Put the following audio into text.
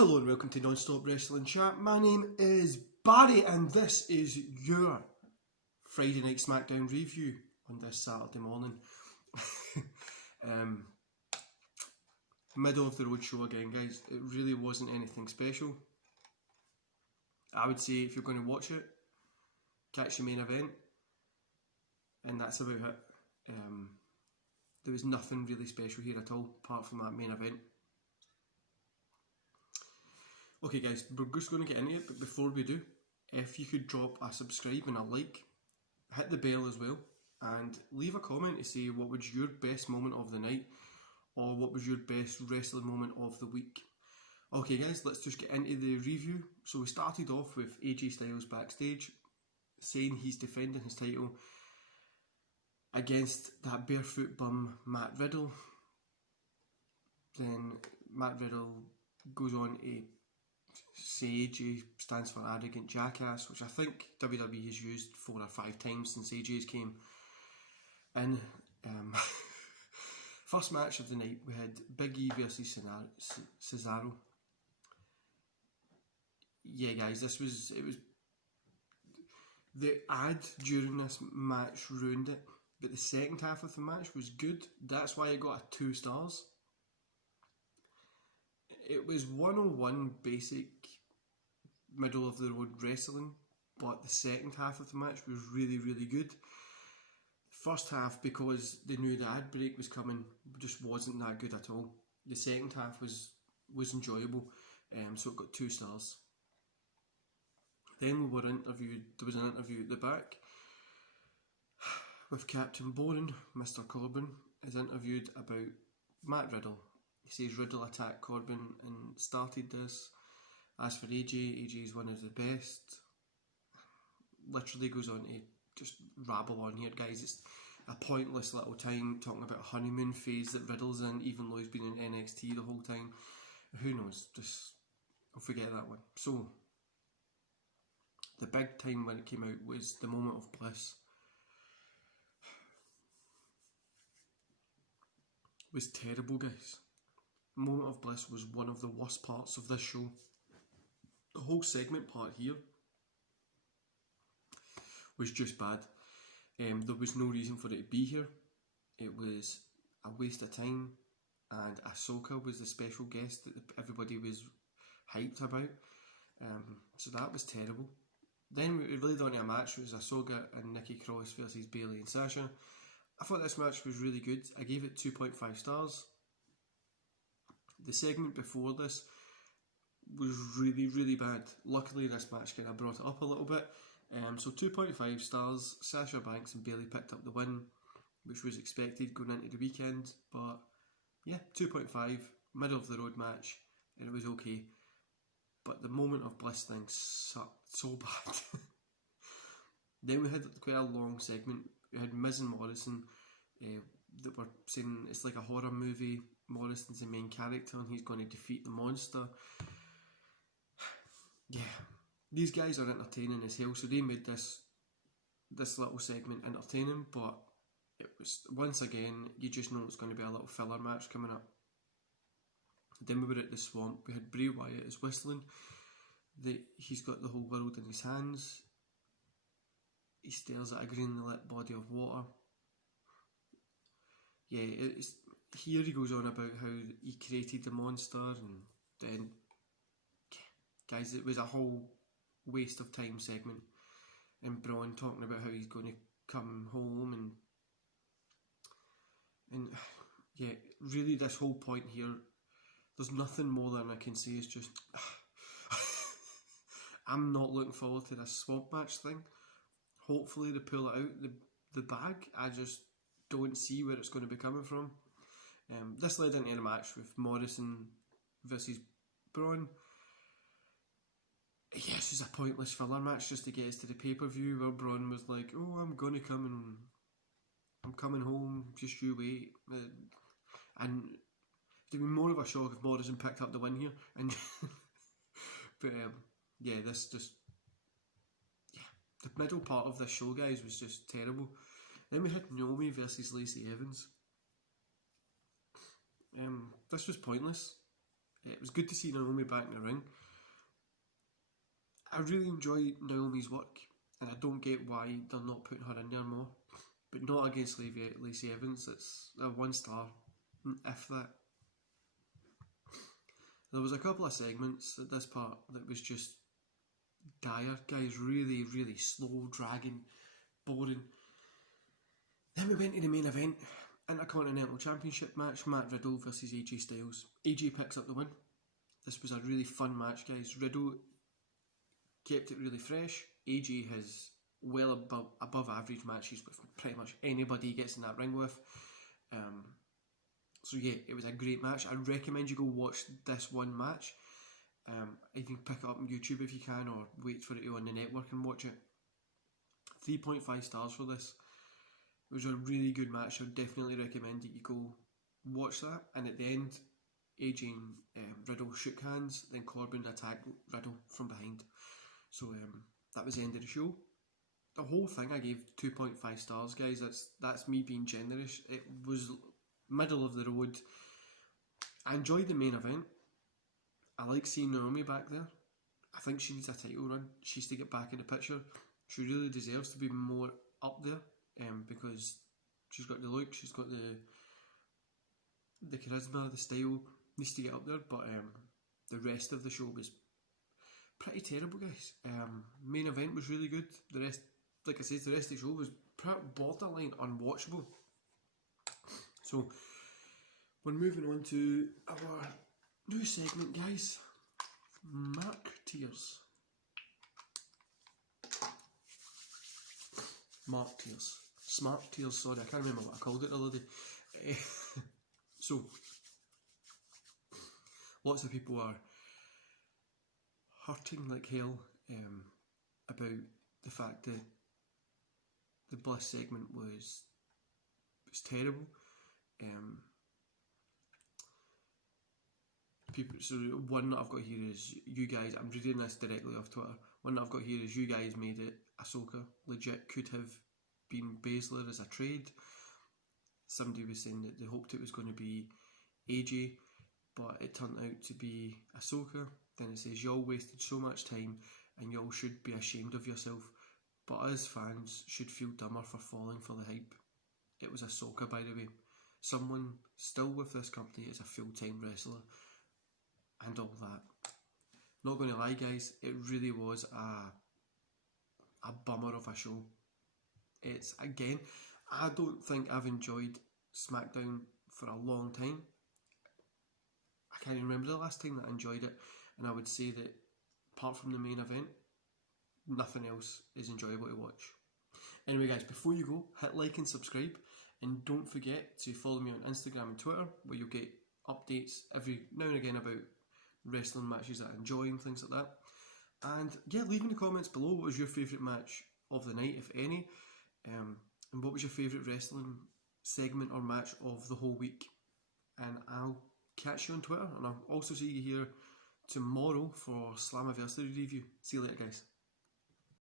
Hello and welcome to Non-Stop Wrestling Chat. My name is Barry and this is your Friday Night Smackdown review on this Saturday morning. Middle of the road show again, guys. It really wasn't anything special. I would say if you're going to watch it, catch the main event, and that's about it. There was nothing really special here at all apart from that main event. Okay guys, we're just going to get into it, but before we do, if you could drop a subscribe and a like, hit the bell as well, and leave a comment to say what was your best moment of the night, or what was your best wrestling moment of the week. Okay guys, let's just get into the review. So we started off with AJ Styles backstage, saying he's defending his title against that barefoot bum Matt Riddle. Then Matt Riddle goes on to say AJ stands for arrogant jackass, which I think WWE has used 4 or 5 times since AJ's came in. First match of the night, we had Big E versus Cesaro. Yeah guys, it was the ad during this match ruined it, but the second half of the match was good. That's why I got a 2 stars. It was 101 basic middle of the road wrestling, but the second half of the match was really good. First half, because they knew the ad break was coming, just wasn't that good at all. The second half was enjoyable, so it got 2 stars. Then there was an interview at the back with Captain Boring. Mr. Corbin is interviewed about Matt Riddle. He says Riddle attacked Corbin and started this. As for AJ is one of the best. Literally goes on to just rabble on here, guys. It's a pointless little time talking about a honeymoon phase that Riddle's in, even though he's been in NXT the whole time. Who knows? Just I'll forget that one. So the big time when it came out was the Moment of Bliss. It was terrible, guys. Moment of Bliss was one of the worst parts of this show. The whole segment part here was just bad. There was no reason for it to be here. It was a waste of time, and Ahsoka was the special guest that everybody was hyped about. So that was terrible. Then we really got into a match. It was Ahsoka and Nikki Cross versus Bayley and Sasha. I thought this match was really good. I gave it 2.5 stars. The segment before this was really bad. Luckily this match kind of brought it up a little bit. So 2.5 stars. Sasha Banks and Bayley picked up the win, which was expected going into the weekend. But yeah, 2.5, middle of the road match, and it was okay. But the Moment of Bliss thing sucked so bad. Then we had quite a long segment. We had Miz and Morrison that were saying it's like a horror movie. Morrison's the main character and he's going to defeat the monster. Yeah, these guys are entertaining as hell, so they made this little segment entertaining, but it was, once again, you just know it's going to be a little filler match coming up. Then we were at the Swamp. We had Bray Wyatt is whistling. He's got the whole world in his hands. He stares at a green lit body of water. Yeah, here he goes on about how he created the monster, and then, guys, it was a whole waste of time segment. And Braun talking about how he's going to come home, and yeah, really this whole point here, there's nothing more than I can say. It's just I'm not looking forward to this swamp match thing. Hopefully they pull it out the bag. I just don't see where it's going to be coming from. This led into a match with Morrison versus Braun. Yeah, this is a pointless filler match just to get us to the pay-per-view, where Braun was like, oh, I'm coming home, just you wait. And it'd be more of a shock if Morrison picked up the win here. And but yeah, this just, yeah, the middle part of this show, guys, was just terrible. Then we had Naomi versus Lacey Evans. This was pointless. It was good to see Naomi back in the ring. I really enjoy Naomi's work, and I don't get why they're not putting her in there more. But not against Lacey Evans. It's a 1 star, if that. There was a couple of segments at this part that was just dire, guys. Really, really slow, dragging, boring. Then we went to the main event, Intercontinental Championship match, Matt Riddle versus AJ Styles. AJ picks up the win. This was a really fun match, guys. Riddle kept it really fresh. AJ has well above average matches with pretty much anybody he gets in that ring with. So yeah, it was a great match. I recommend you go watch this one match. You can pick it up on YouTube if you can, or wait for it on the network and watch it. 3.5 stars for this. It was a really good match. I would definitely recommend that you go watch that. And at the end, AJ and Riddle shook hands, then Corbin attacked Riddle from behind. So that was the end of the show. The whole thing I gave 2.5 stars, guys. That's me being generous. It was middle of the road. I enjoyed the main event. I like seeing Naomi back there. I think she needs a title run. She needs to get back in the picture. She really deserves to be more up there, because she's got the look, she's got the charisma, the style. Needs to get up there, but the rest of the show was pretty terrible, guys. Main event was really good. The rest, like I said, the rest of the show was borderline unwatchable. So we're moving on to our new segment, guys. Mark Tears. Mark Tears. Smart Tears, sorry, I can't remember what I called it the other day. So, lots of people are hurting like hell about the fact that the Bliss segment was terrible. So one that I've got here is you guys. I'm reading this directly off Twitter. One that I've got here is you guys made it Ahsoka. Legit could have been Baszler as a trade. Somebody was saying that they hoped it was going to be AJ, but it turned out to be Ahsoka. Then it says y'all wasted so much time and y'all should be ashamed of yourself, but us fans should feel dumber for falling for the hype. It was Ahsoka, by the way. Someone still with this company is a full-time wrestler and all that. Not going to lie, guys, it really was a bummer of a show. It's, again, I don't think I've enjoyed Smackdown for a long time. I can't remember the last time that I enjoyed it, and I would say that apart from the main event, nothing else is enjoyable to watch. Anyway, guys, before you go, hit like and subscribe, and don't forget to follow me on Instagram and Twitter, where you'll get updates every now and again about wrestling matches that I enjoy and things like that. And yeah, leave in the comments below what was your favourite match of the night, if any, and what was your favourite wrestling segment or match of the whole week. And I'll catch you on Twitter, and I'll also see you here tomorrow for Slammiversary review. See you later, guys.